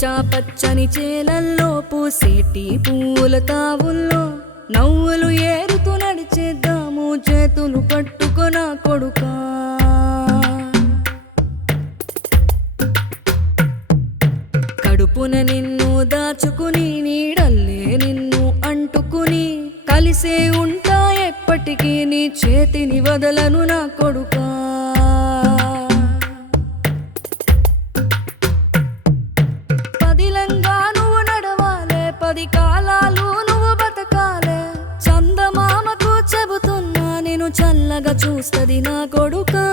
పచ్చా పచ్చని చేలల్లో పూసేటి పూల తావుల్లో నవ్వులు ఏరుతూ నడిచేద్దాము చేతులు పట్టుకొన కొడుకా. కడుపున నిన్ను దాచుకుని నీడల్లే నిన్ను అంటుకుని కలిసే ఉంటా ఎప్పటికీ నీ చేతిని వదలను నా కొడుకా. పదిలంగా నువ్వు నడవాలే, 10 కాలాలు నువ్వు బతకాలే. చందమామకు చెబుతున్నా నేను చల్లగా చూస్తది నా కొడుకా.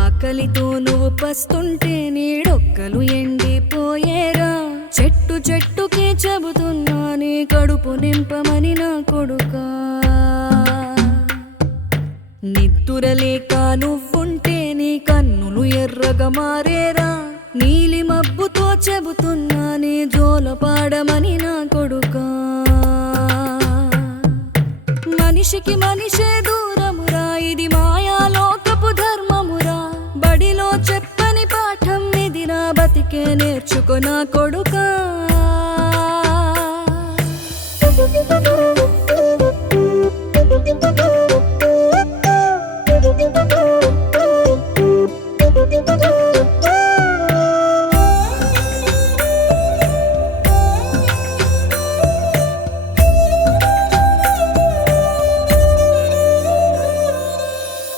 ఆకలితో నువ్వు పస్తుంటే నీడొక్కలు ఎండిపోయేరా. చెట్టు చెట్టుకి చెబుతున్నా నీ కడుపు నింపమని నా కొడుకా. నిద్దురలేక నువ్వుంటే నీ కన్నులు ఎర్రగా మారేరా. నీలి మబ్బుతో చెబుతున్నా నీ జోల పాడమని నా కొడుకా. మనిషికి మనిషే దూరమురా, ఇది మాయాలోకపు ధర్మమురా. బడిలో చెప్పని పాఠం ఇదిరా, బతికే నేర్చుకో నా కొడుకా.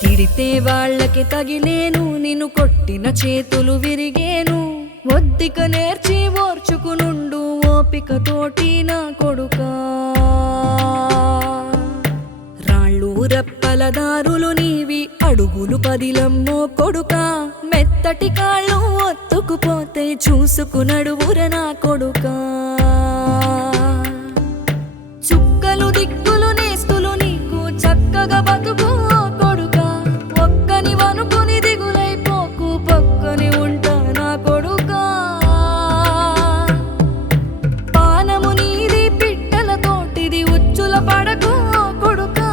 తిడితే వాళ్ళకి తగిలేను, నిన్ను కొట్టిన చేతులు విరిగేను. ఒద్దిక నేర్చి ఓర్చుకునుండు ఓపికతోటి నా కొడుకా. రాళ్ళు రప్పల దారులు నీవి, అడుగులు పదిలమ్మో కొడుకా. మెత్తటి కాళ్ళు ఒత్తుకుపోతే చూసుకునడువుర నా కొడుకా. చుక్కలు దిక్కులు నేస్తులు నీకు చక్కగా బతుకు కొడుకా. ఒక్కని వనుకుని దిగులైపోకు, పక్కని ఉంటా నా కొడుకా. పానము నీది పిట్టల తోటిది, ఉచ్చుల పడకు కొడుకా.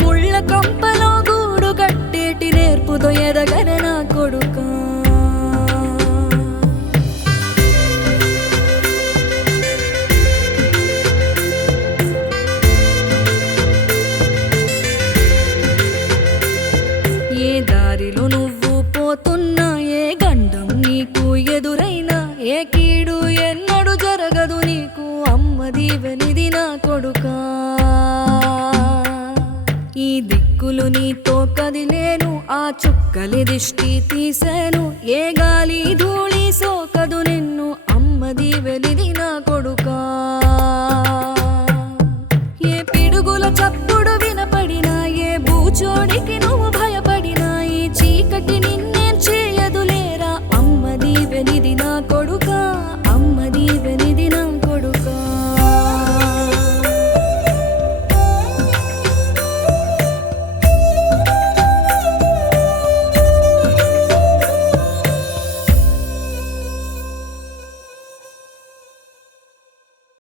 ముళ్ళ కంపలో గూడు కట్టేటి నేర్పుతో ఎదగర నా కొడుకా. ఏ దారిలో నువ్వు పోతున్నా, ఏ గండం నీకు ఎదురైనా, ఏ కీడు ఎన్నడు జరగదు నీకు అమ్మ దీవెనిది నా కొడుకా. ఈ దిక్కులు నీతో కదిలేను, ఆ చుక్కలి దిష్టి తీసేను. ఏ గాలి ధూళి సోకదు నిన్ను అమ్మ దీవెనిది నా కొడుకా.